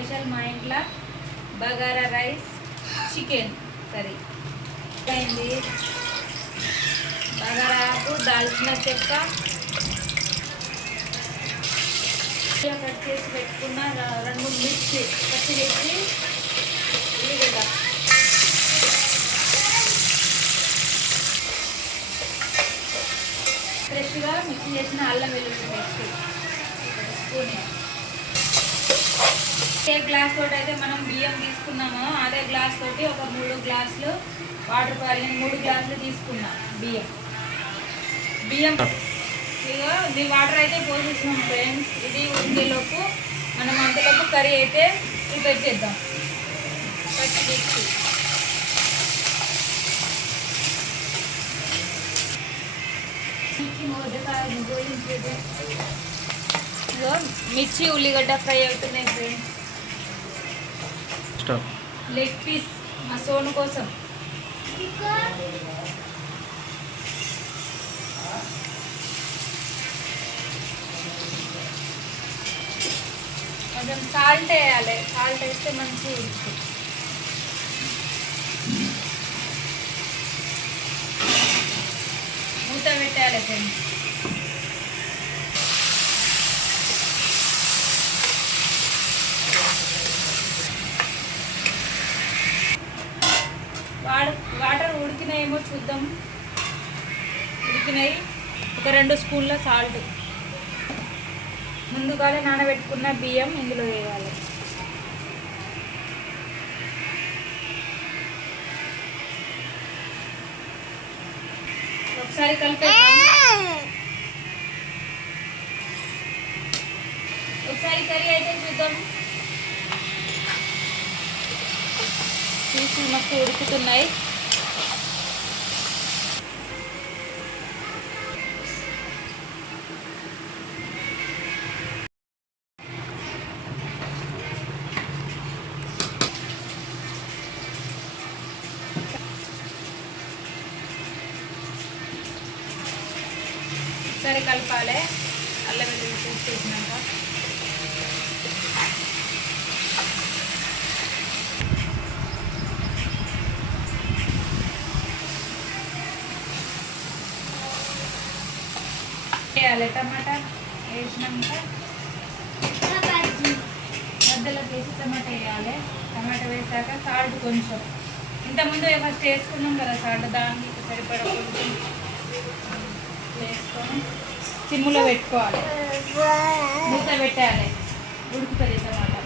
Special మా ఇంట్లో bagara rice chicken curry. అయింది బగారా ఆకు దాల్చిన చెక్క. కట్ చేసి పెట్టుకున్న ర- రెండు మిర్చి పచ్చిమిర్చి ఉల్లిగడ్డ. ఫ్రెష్గా మిక్స్ చేసిన అల్లం వెల్లుల్లి పేస్ట్. స్పూన్. ఏ గ్లాస్ తోటి అయితే మనం బియ్యం తీసుకున్నామో అదే గ్లాస్ తోటి ఒక మూడు గ్లాసులు వాటర్ పోయాలి నేను మూడు గ్లాసులు తీసుకున్నా బియ్యం. బియ్యం ఇక ఇది వాటర్ అయితే పోసేసినాం ఫ్రెండ్స్ ఇది ఉడికేలోపు మనం అంతలోపు కర్రీ అయితే ప్రిపేర్ చేద్దాం. మిర్చి ఇదిగో మిర్చి ఉల్లిగడ్డ ఫ్రై అవుతున్నాయి ఫ్రెండ్స్ లెగ్ పీస్ మా సోను కోసం కొంచెం సాల్ట్ వేయాలి. సాల్ట్ వేస్తే మంచి మూత పెట్టాలి ఫ్రెండ్స్ వాడ వాటర్ ఉడికినాయేమో చూద్దాం. ఉడికినాయి. ఒక రెండు స్పూన్ల సాల్ట్. ముందుగానే నానబెట్టుకున్న బియ్యం ఇందులో వేయాలి. ఒకసారి కలిపి ఒకసారి కర్రీ అయితే చూద్దాం. పీసులు ఉడుకుతున్నాయి. సరే కలపాలి. అల్లం వెల్లుల్లి పేస్ట్ వేసినాక. వేయాలి టమాటా వేసినాక. మధ్యలో వేసి టమాటా వేయాలి. టమాటా వేసాక సాల్ట్ కొంచెం. ఇంతకుముందు ఫస్ట్ వేసుకున్నాం కదా సాల్ట్? దానికి సరిపడ కొంచెం వేసుకొని సిమ్లో పెట్టుకోవాలి. మూత పెట్టాలి. ఉడుకుతుంది టమాటా.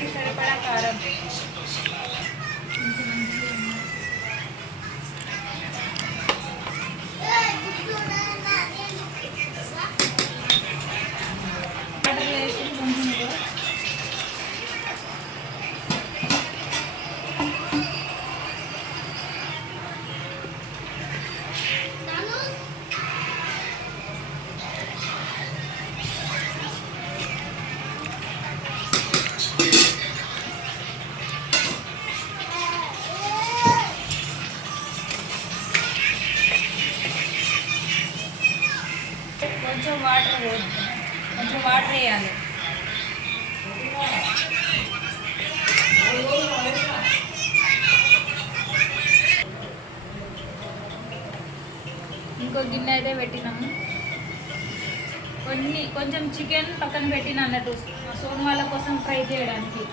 కడిగి సరిపడా కారం కొంచెం కొంచెం వాటర్ వేయాలి. ఇంకో గిన్నె అయితే పెట్టినాము. కొన్ని కొంచెం చికెన్ పక్కన పెట్టిన అన్నట్టు. మా సోను వాళ్ళ కోసం ఫ్రై చేయడానికి.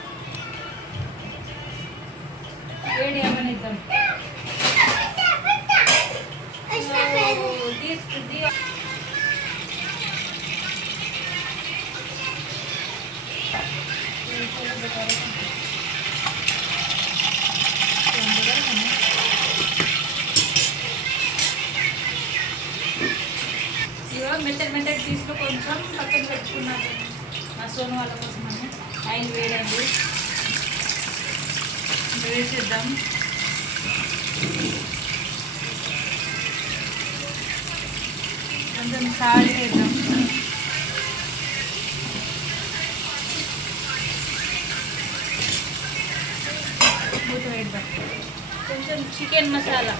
వేడి అవ్వనిద్దాం తీసుకుంది మెత్తటి మెత్తటి తీసుకు కొంచెం పక్కన పెట్టుకున్నాను. మా సోను వాళ్ళ కోసం అని. ఆయిల్ వేడండి వేసేద్దాం. కొంచెం సాల్ట్ వేద్దాం. మూత వేయడం కొంచెం చికెన్ మసాలా.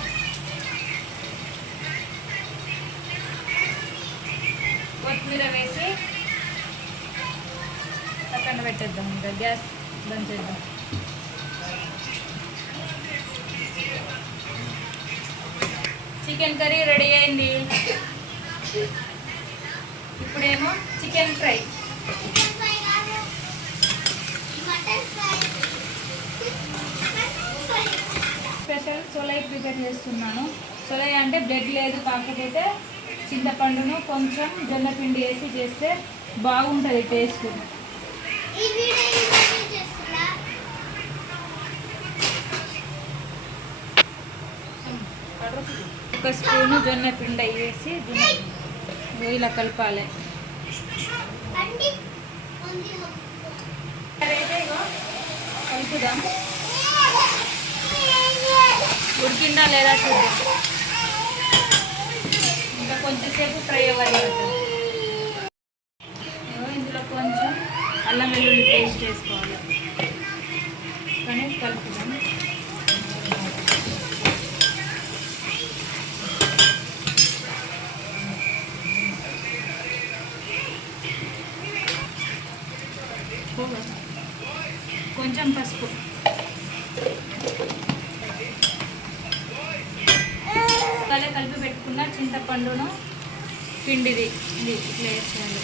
కొత్తిమీర వేసి పక్కన పెట్టేద్దాం ఇంకా. గ్యాస్ బంద్ చేద్దాం. చికెన్ కర్రీ రెడీ అయింది. ఇప్పుడేమో చికెన్ ఫ్రై స్పెషల్ సొలై ప్రిపేర్ చేస్తున్నాను. సొలై అంటే బ్లడ్ లేదు కాకపోతే చింతపండును కొంచెం జొన్న పిండి వేసి చేస్తే బాగుంటుంది టేస్ట్. ఒక స్పూను జొన్న పిండి వేసి ఇలా కలపాలి. అయితే కలుపుదాం. ఉడికిందా లేదా చూద్దాం. ఇంకా కొంచెంసేపు ఫ్రై అవ్వాలి ఇందులో కొంచెం అల్లం వెల్లుల్లి పేస్ట్ వేసుకోవాలి. కానీ కలుపుదాం. కొంచెం పసుపు. కలిపి చింతపండును పిండిది. ఇది ఇట్లా వేసేయాలి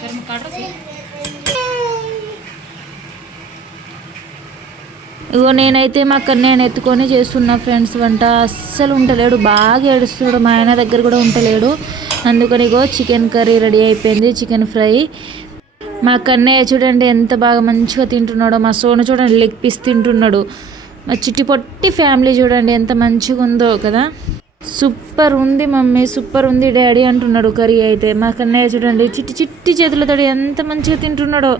గరం ఇగో నేనైతే మా నేను ఎత్తుకొని చేస్తున్నా ఫ్రెండ్స్ వంట అస్సలు ఉండలేడు బాగా ఏడుస్తున్నాడు. మా ఆయన దగ్గర కూడా ఉండలేడు అందుకని ఇగో చికెన్ కర్రీ రెడీ అయిపోయింది. Chicken fry. మా కన్నయ్య చూడండి ఎంత బాగా మంచిగా తింటున్నాడో మా సోను చూడండి లెగ్ పీస్ తింటున్నాడు. మా చిట్టి పొట్టి ఫ్యామిలీ చూడండి ఎంత మంచిగా ఉందో కదా. సూపర్ ఉంది మమ్మీ సూపర్ ఉంది డాడీ అంటున్నాడు కర్రీ అయితే. మా కన్నయ్య చూడండి చిట్టి చిట్టి చేతులతో ఎంత మంచిగా తింటున్నాడో.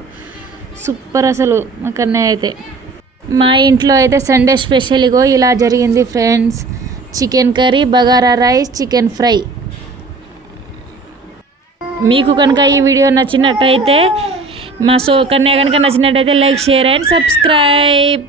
సూపర్ అసలు మా కన్నయ్య అయితే. మా ఇంట్లో అయితే సండే స్పెషల్గా ఇలా జరిగింది friends chicken curry bagara rice chicken fry మీకు కనుక ఈ వీడియో నచ్చినట్టయితే మా సో కన్యా కనుక నచ్చినట్టయితే లైక్ షేర్ అండ్ సబ్స్క్రైబ్.